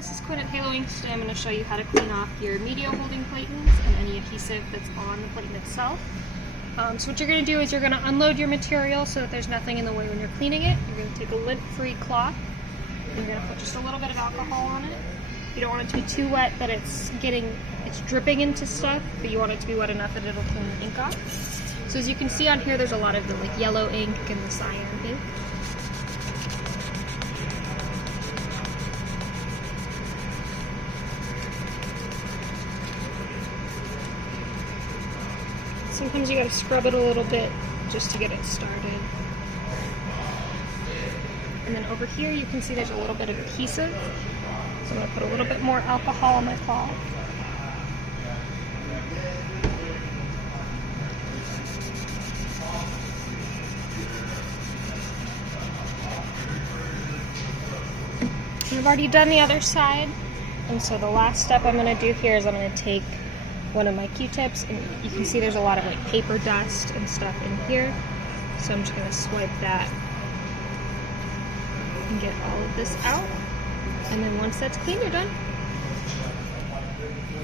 this is Quinn at Halo Ink. Today I'm going to show you how to clean off your media holding Platens and any adhesive that's on the Platen itself. So what you're going to do is you're going to unload your material so that there's nothing in the way when you're cleaning it. You're going to take a lint-free cloth and you're going to put just a little bit of alcohol on it. You don't want it to be too wet that it's dripping into stuff, but you want it to be wet enough that it'll clean the ink off. So as you can see on here, there's a lot of the yellow ink and the cyan ink. Sometimes you gotta scrub it a little bit just to get it started. And then over here you can see there's a little bit of adhesive. So I'm gonna put a little bit more alcohol on my cloth. And I've already done the other side. And so the last step I'm gonna do here is I'm gonna take one of my Q-tips, and you can see there's a lot of paper dust and stuff in here, so I'm just going to swipe that and get all of this out, and then once that's clean, you're done.